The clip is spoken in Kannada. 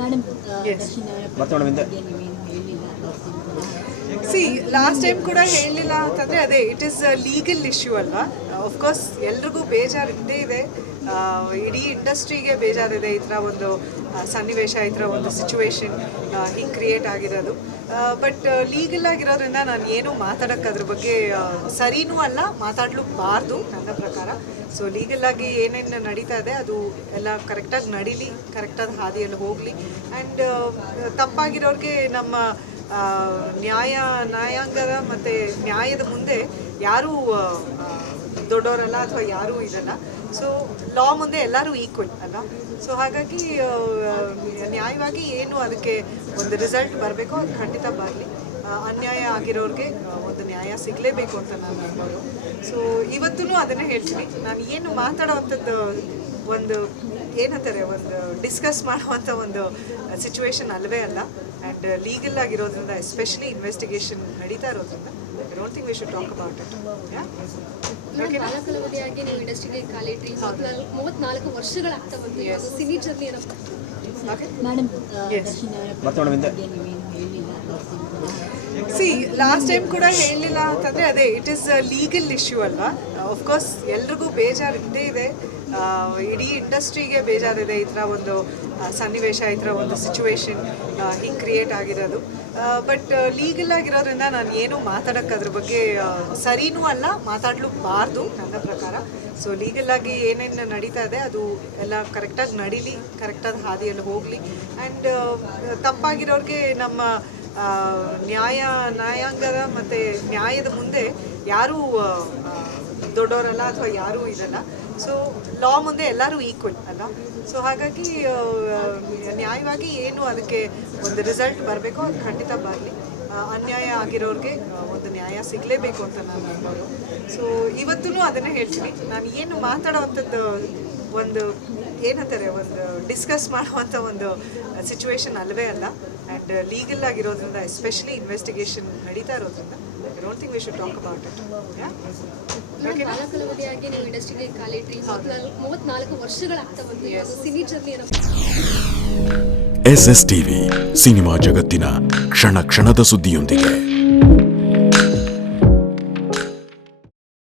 Madam, ಸಿ ಲಾಸ್ಟ್ ಟೈಮ್ ಕೂಡ ಹೇಳಲಿಲ್ಲ ಅಂತಂದರೆ ಅದೇ ಇಟ್ ಈಸ್ ಲೀಗಲ್ ಇಶ್ಯೂ ಅಲ್ವಾ. ಆಫ್ಕೋರ್ಸ್ ಎಲ್ರಿಗೂ ಬೇಜಾರು ಇದ್ದೇ ಇದೆ, ಇಡೀ ಇಂಡಸ್ಟ್ರಿಗೆ ಬೇಜಾರಿದೆ ಈ ಥರ ಒಂದು ಸನ್ನಿವೇಶ, ಈ ಥರ ಒಂದು ಸಿಚುವೇಶನ್ ಹಿಂಗೆ ಕ್ರಿಯೇಟ್ ಆಗಿರೋದು. ಬಟ್ ಲೀಗಲ್ ಆಗಿರೋದ್ರಿಂದ ನಾನು ಏನೂ ಮಾತಾಡೋಕ್ಕೆ ಅದ್ರ ಬಗ್ಗೆ ಸರಿನೂ ಅಲ್ಲ, ಮಾತಾಡಲೂಬಾರ್ದು ನನ್ನ ಪ್ರಕಾರ. ಸೊ ಲೀಗಲಾಗಿ ಏನೇನು ನಡೀತಾ ಇದೆ ಅದು ಎಲ್ಲ ಕರೆಕ್ಟಾಗಿ ನಡೀಲಿ, ಕರೆಕ್ಟಾದ ಹಾದಿಯಲ್ಲಿ ಹೋಗಲಿ. ಆ್ಯಂಡ್ ತಪ್ಪಾಗಿರೋರಿಗೆ ನಮ್ಮ ನ್ಯಾಯಾಂಗದ ಮತ್ತು ನ್ಯಾಯದ ಮುಂದೆ ಯಾರೂ ದೊಡ್ಡವರಲ್ಲ ಅಥವಾ ಯಾರೂ ಇದಲ್ಲ. ಸೊ ಲಾ ಮುಂದೆ ಎಲ್ಲರೂ ಈಕ್ವಲ್ ಅಲ್ಲ. ಸೊ ಹಾಗಾಗಿ ನ್ಯಾಯವಾಗಿ ಏನು ಅದಕ್ಕೆ ಒಂದು ರಿಸಲ್ಟ್ ಬರಬೇಕೋ ಅದು ಖಂಡಿತ ಬರಲಿ. ಅನ್ಯಾಯ ಆಗಿರೋರಿಗೆ ಒಂದು ನ್ಯಾಯ ಸಿಗಲೇಬೇಕು ಅಂತ ನಾನು ಅನ್ಬೋದು. ಸೊ ಇವತ್ತೂ ಅದನ್ನೇ ಹೇಳ್ತೀನಿ, ನಾನು ಏನು ಮಾತಾಡೋವಂಥದ್ದು ಒಂದು ಏನಂತಾರೆ ಒಂದು ಡಿಸ್ಕಸ್ ಮಾಡುವಂಥ ಒಂದು ಸಿಚುವೇಶನ್ ಅಲ್ಲವೇ ಅಲ್ಲ. ಆ್ಯಂಡ್ ಲೀಗಲ್ ಆಗಿರೋದ್ರಿಂದ ಎಸ್ಪೆಷಲಿ ಇನ್ವೆಸ್ಟಿಗೇಷನ್ ನಡೀತಾ ಇರೋದ್ರಿಂದ I don't think we should talk about it. ಕಾಲಕಾಲವಧಿಯಾಗಿ ನೀವು ಇಂಡಸ್ಟ್ರಿಗೆ ಕಾಲಿಟ್ರಿ 34 ವರ್ಷಗಳಾಗ್ತಾ ಬಂತು. ಸಿನಿ ಜರ್ನಿ ಮೇಡಮ್, ಸಿ ಲಾಸ್ಟ್ ಟೈಮ್ ಕೂಡ ಹೇಳಲಿಲ್ಲ ಅಂತಂದರೆ ಅದೇ ಇಟ್ ಈಸ್ ಲೀಗಲ್ ಇಶ್ಯೂ ಅಲ್ವಾ. ಆಫ್ಕೋರ್ಸ್ ಎಲ್ರಿಗೂ ಬೇಜಾರು ಇದ್ದೇ ಇದೆ, ಇಡೀ ಇಂಡಸ್ಟ್ರಿಗೆ ಬೇಜಾರಿದೆ ಈ ಥರ ಒಂದು ಸನ್ನಿವೇಶ, ಈ ಥರ ಒಂದು ಸಿಚುವೇಶನ್ ಹಿಂಗೆ ಕ್ರಿಯೇಟ್ ಆಗಿರೋದು. ಬಟ್ ಲೀಗಲ್ ಆಗಿರೋದ್ರಿಂದ ನಾನು ಏನೂ ಮಾತಾಡೋಕ್ಕೆ ಅದ್ರ ಬಗ್ಗೆ ಸರಿನೂ ಅಲ್ಲ, ಮಾತಾಡಲೂಬಾರ್ದು ನನ್ನ ಪ್ರಕಾರ. ಸೊ ಲೀಗಲಾಗಿ ಏನೇನು ನಡೀತಾ ಇದೆ ಅದು ಎಲ್ಲ ಕರೆಕ್ಟಾಗಿ ನಡೀಲಿ, ಕರೆಕ್ಟಾದ ಹಾದಿಯಲ್ಲಿ ಹೋಗಲಿ. ಆ್ಯಂಡ್ ತಪ್ಪಾಗಿರೋರಿಗೆ ನಮ್ಮ ನ್ಯಾಯಾಂಗದ ಮತ್ತು ನ್ಯಾಯದ ಮುಂದೆ ಯಾರೂ ದೊಡ್ಡವರಲ್ಲ ಅಥವಾ ಯಾರೂ ಇದಲ್ಲ. ಸೊ ಲಾ ಮುಂದೆ ಎಲ್ಲರೂ ಈಕ್ವಲ್ ಅಲ್ಲ. ಸೊ ಹಾಗಾಗಿ ನ್ಯಾಯವಾಗಿ ಏನು ಅದಕ್ಕೆ ಒಂದು ರಿಸಲ್ಟ್ ಬರಬೇಕೋ ಅದು ಖಂಡಿತ ಬರಲಿ. ಅನ್ಯಾಯ ಆಗಿರೋರಿಗೆ ಒಂದು ನ್ಯಾಯ ಸಿಗಲೇಬೇಕು ಅಂತ ನಾನು ಅನ್ಬೋದು. ಸೊ ಇವತ್ತೂ ಅದನ್ನೇ ಹೇಳ್ತೀನಿ, ನಾನು ಏನು ಮಾತಾಡೋವಂಥದ್ದು ಒಂದು ಏನಂತಾರೆ ಒಂದು ಡಿಸ್ಕಸ್ ಮಾಡುವಂಥ ಒಂದು ಸಿಚುವೇಶನ್ ಅಲ್ಲವೇ ಅಲ್ಲ. ಆ್ಯಂಡ್ ಲೀಗಲ್ ಆಗಿರೋದ್ರಿಂದ ಎಸ್ಪೆಷಲಿ ಇನ್ವೆಸ್ಟಿಗೇಷನ್ ನಡೀತಾ ಇರೋದ್ರಿಂದ I don't think we should talk about it. ಕಾಲಕಾಲವಧಿಯಾಗಿ ನೀವು ಇಂಡಸ್ಟ್ರಿಗೆ ಕಾಲಿಟ್ರಿ 34 ವರ್ಷಗಳಾಗ್ತಾ ಬಂತು. ಸಿನಿ ಜರ್ನಿ SS TV ಸಿನಿಮಾ ಜಗತ್ತಿನ ಕ್ಷಣ ಕ್ಷಣದ ಸುದ್ದಿಯೊಂದಿಗೆ.